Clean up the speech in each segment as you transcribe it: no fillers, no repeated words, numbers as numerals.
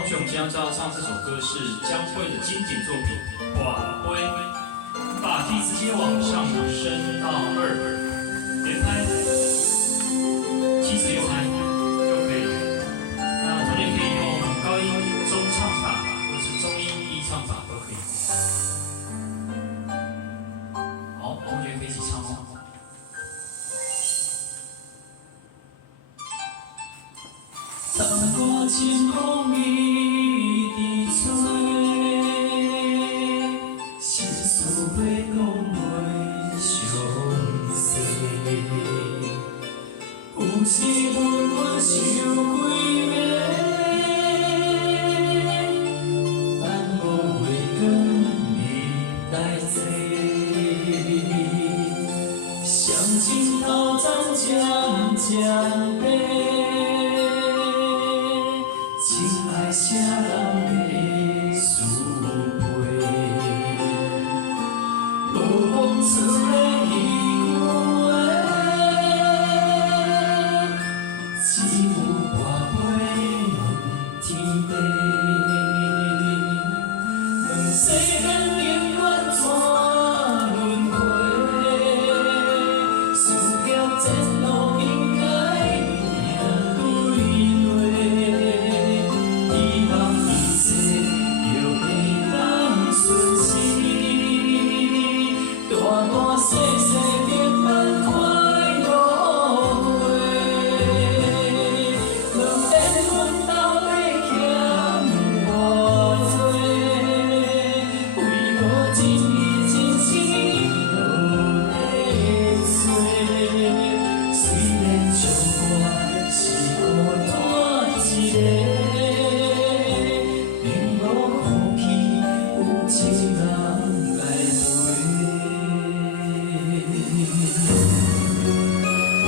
同学，我们今天要唱这首歌是江蕙的经典作品《晚归》，把笛直接往上升到2，连拍7指6拍就可以了。那同学可以用高音中唱法，或者是中音低唱法都可以。好，同学可以一起唱哦。 淡薄清风伊伫吹，心事要讲袂详细。有时阮想几暝，盼无月光日来坐，相亲头暂渐渐白。 啥人的思陪，无讲出的语话，只有跋杯问天地，问世间冷暖怎轮回，思念前路应该行对落。 细细平安快乐过，问缘分到底欠偌多？为何一意真心无地找？虽然将我是孤单一个，并无放弃有情人来陪。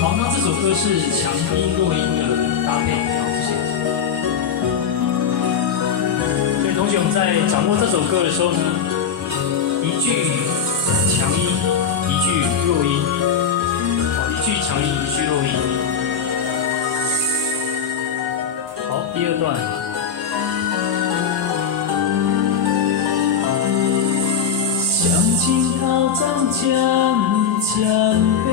好，那这首歌是强音弱音的搭配，好，谢谢。所以同学，我们在掌握这首歌的时候呢，一句强音，一句弱音，好，一句强音，一句弱音。好，第2段。 相亲头暂渐渐白。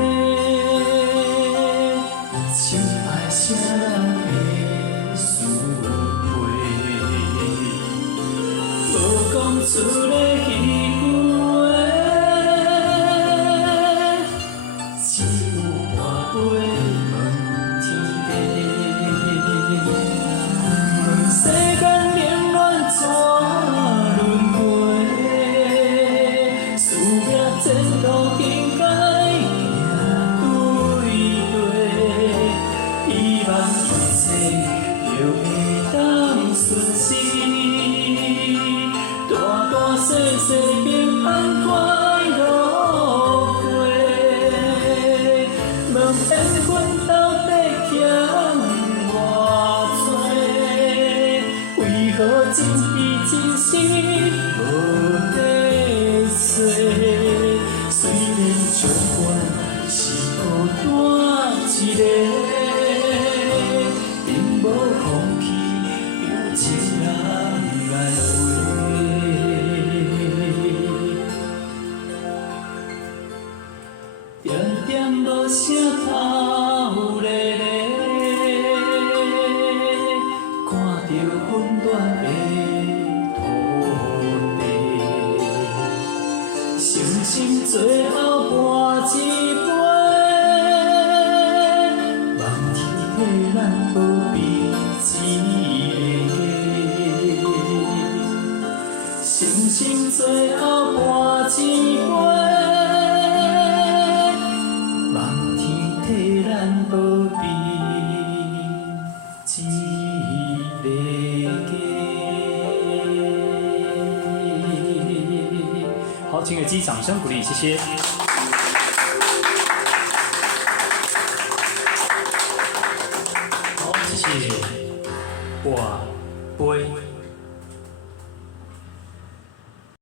情爱啥人会思陪？无讲出的语话，只有跋杯问天地。问世间冷暖怎轮回？思念前路应该行对落。 希望一切就会当顺时，大大小小平安快乐过。问缘分到底欠偌多？为何真意真心无地找？虽然将我是孤单一个。 并无放弃，有情人来陪，点点无声透咧咧，看着温暖的土地，相信最后伴一杯。 咱保庇一个，相信最后伴一杯，望天替咱保庇一个。好，请给自己掌声鼓励，谢谢。 谢谢，哇。